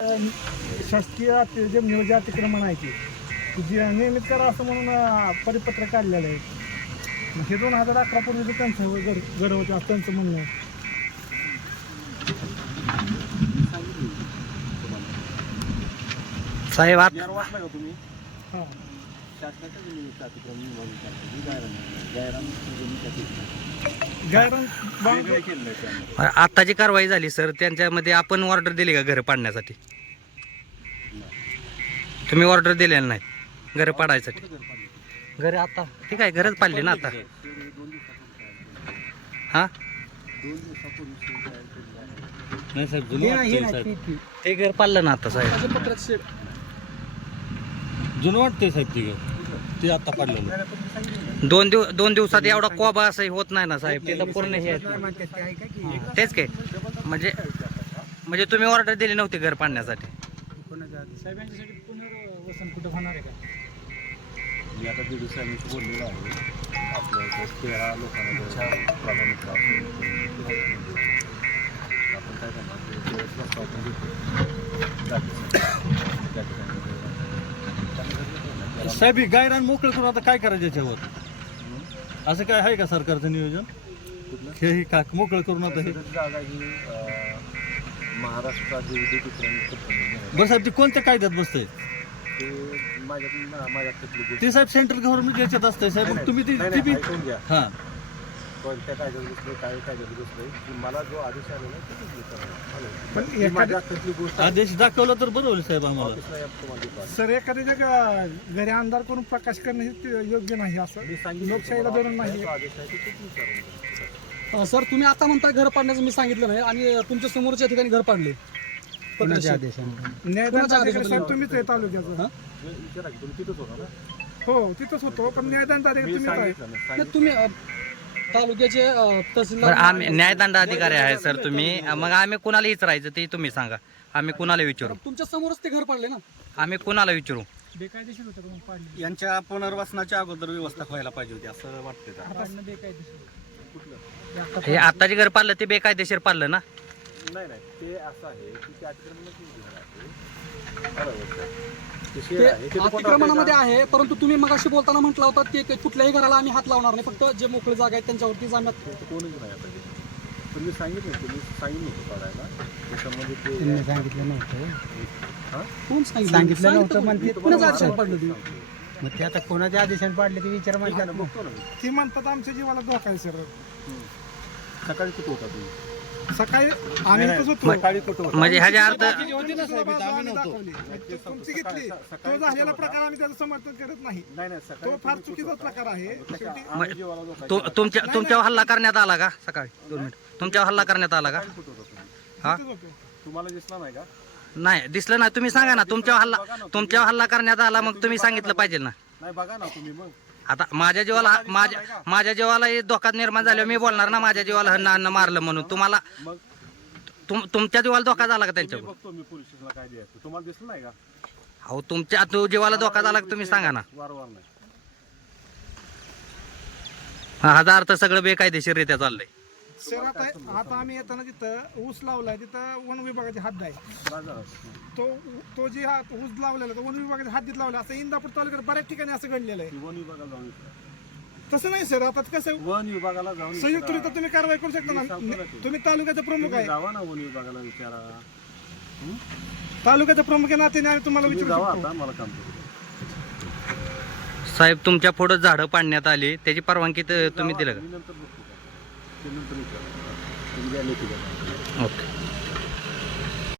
शासकीय जे नियोजन अतिक्रमण आहे की की जे नियमित करा असं म्हणून परिपत्र काढलेलं आहे. हे दोन हजार अकरा पूर्वीचं त्यांचं घर घर होते असं त्यांचं म्हणणं आहे. साहेब वाचला का तुम्ही? हां. शासनाच्या जमिनीचा अतिक्रमण. गायरान आता जी कारवाई झाली सर. त्यांच्यामध्ये आपण ऑर्डर दिली का घरं पाडण्यासाठी? तुम्ही ऑर्डर दिलेलं नाही घरं पाडायसाठी. घर पाडलं? आता ठीक आहे घरच पाडली ना आता. हा. नाही साहेब ते घर पाडलं ना आता साहेब. जुनं वाटतंय साहेब ती घर. ते आता पडलेलं. दोन दिवस दोन दिवसात एवढा कोबा असं होत नाही ना साहेब. ते तर पूर्ण हे आहे. तेच काय म्हणजे म्हणजे तुम्ही ऑर्डर दिली नव्हती घर पाडण्यासाठी. साहेबांच्यासाठी पुनर्वसन कुठं होणार आहे का? मी आता दीड दिवसांनी बोललेलो आहे. आपल्या इथे तेरा लोकांना जर प्राधान्य असेल आपण काय करणार? ते ते प्रस्ताव पण देतो जातीसाठी. त्या ठिकाणी त्यांना जर घेतलं ना, त्याला- साहेब ही गायरान मोकळं करून आता काय करायचं याच्यावर? असं काय आहे का सरकारचं नियोजन? हे ही का मोकळं करून आता हे. जागा ही अं, कंपनी बरं साहेब ते कोणत्या कायद्यात बसतंय? ते तकलीफ. ते साहेब सेंट्रल गव्हर्नमेंट याच्यात असतंय साहेब मग तुम्ही ती ती बी हां. कोणत्या काय की मला जो आदेश मी करणार. पण ही एखाद्या- माझ्या हातातली गोष्ट आहे. आदेश दाखवला तर बरं होईल साहेब आम्हाला ऑफिसला या तुम्हाला देतो आम्ही. सर एखाद्या ग- घरी अंधार करून प्रकाश करणे हे ते योग्य नाही असं सांगितलं लोकशाहीला तुम्हाला, धरून नाही जो आदेश आहे ते विचारून घ्या. अ, सर तुम्ही आता म्हणता घर पाडण्याचं मी सांगितलं नाही आणि तुमच्या समोरच्या ठिकाणी घर पाडले. न्यायदान कोणाच्या अधिकारी तुम्हीच आहे तालुक्याचं हा? जे विचारा की तुम्ही तिथंच होता ना हो तिथंच होतो पण न्यायदान अधिकारी मी तुम्हीच आहे सांगितलं ना नाही, सांगितलं. तुम्ही अ, तालुक्याचे तहसीलदार आम्ही न्यायदंड अधिकारी आहे सर तुम्ही. मग आम्ही कुणाला विचारायचं ते तुम्ही सांगा. आम्ही कुणाला विचारू? तुमच्या समोरच ते घर पाडले ना? आम्ही कुणाला विचारू? बेकायदेशीर होतं का मग पाडली? यांच्या पुनर्वसनाच्या अगोदर व्यवस्था व्हायला पाहिजे होती असं वाटतं पाडणं बेकायदेशीर हे आत्ताचे घर पाडलं ते बेकायदेशीर पाडलं ना? नाही नाही ते असं आहे की ते अतिक्रमणच नाही घर आहे. बरोबर आहे. ते अतिक्रमणामध्ये आहे परंतु तुम्ही मगाशी बोलताना म्हटलं होतं ते कुठल्याही घराला आम्ही हात लावणार नाही फक्त जे मोकळे जागा आहेत त्यांच्यावरतीच आम्ही हात- ते कोणीच नाही आता. पण मी सांगितलं तुम्ही सांगितलं होतं काढायला. ते संबंधित ते सांगितलं नव्हतं. हा? कोण सांगितलं? सांगितलं नव्हतं, पण? ते कोणाच्या आदेशाने पाडलं ते मग ते आता कोणाच्या आदेशाने पाडले ते विचार ठीक आहे ना, बघतो ना मी. ती म्हणतात आमच्या जीवाला धोका आहे सर. सकाळी कुठं होता तुम्ही? सकाळी आम्ही नाही, इथंच होतो. सकाळी कुठं होता? म्हणजे ह्याच्या अर्थ आम्ही दाखवली. तुमची घेतली. तो झालेला प्रकार आम्ही त्याचं समर्थन करत नाही. नाही नाही सकाळी तो फार चुकीचा प्रकार आहे. शेवटी आम्ही जीवाला धोका आहे. तु- तुमच्या तुमच्यावर हल्ला करण्यात आला का सकाळी? दोन मिनिट. तुमच्यावर हल्ला करण्यात आला का? कुठं होता. तुम्ही हा? इथंच होतो. तुम्हाला दिसला नाही का? नाही दिसलं नाही. तुम्ही सांगा ना तुमच्यावर हल्ला तुमच्यावर हल्ला करण्यात आला मग तुम्ही सांगितलं पाहिजे ना. नाही बघा ना तुम्ही मग. आता माझ्या जीवाला माझ्या माझ्या जीवाला हे धोका निर्माण झाल्यावर मी बोलणार ना माझ्या जीवाला हन्न अन्न मारलं म्हणून. तुम्हाला मग तुम तुमच्या जीवाला धोका झाला का मी त्यांच्यावर बघतो मी पोलीस स्टेशनला काय द्यायचं. तुम्हाला दिसलं नाही का? अहो तुमच्या तो जीवाला धोका झाला का तुम्ही सांगा ना. वारंवार नाही. ह्याचा अर्थ सगळं बेकायदेशीररित्या चाललंय. सर आता आता आम्ही येताना तिथं ऊस लावलाय तिथं वन विभागाची हद्द आहे तो तो जे हा ऊस लावलेला तो वन विभागाच्या हद्दीत लावला असं इंदापूर तालुक्यात बऱ्याच ठिकाणी असं घडलेलं आहे वन विभागाला जाऊन. तसं नाही सर आता कसं वन विभागाला जाऊन विचारा. संयुक्तरित्या तुम्ही कारवाई करू शकता ना. तुम्ही तालुक्याचे प्रमुख आहे जावा ना वन विभागाला विचारा? तालुक्याचे प्रमुख आहे नात्याने आम्ही तुम्हाला तुम्ही विचारू जावा शकतो आता मला काम करू द्या. साहेब तुमच्या पुढं झाडं पाडण्यात आली त्याची परवानगी तर तुम्ही दिलं का नंतर विचारा तुम्ही द्या लेखी द्या का ओके.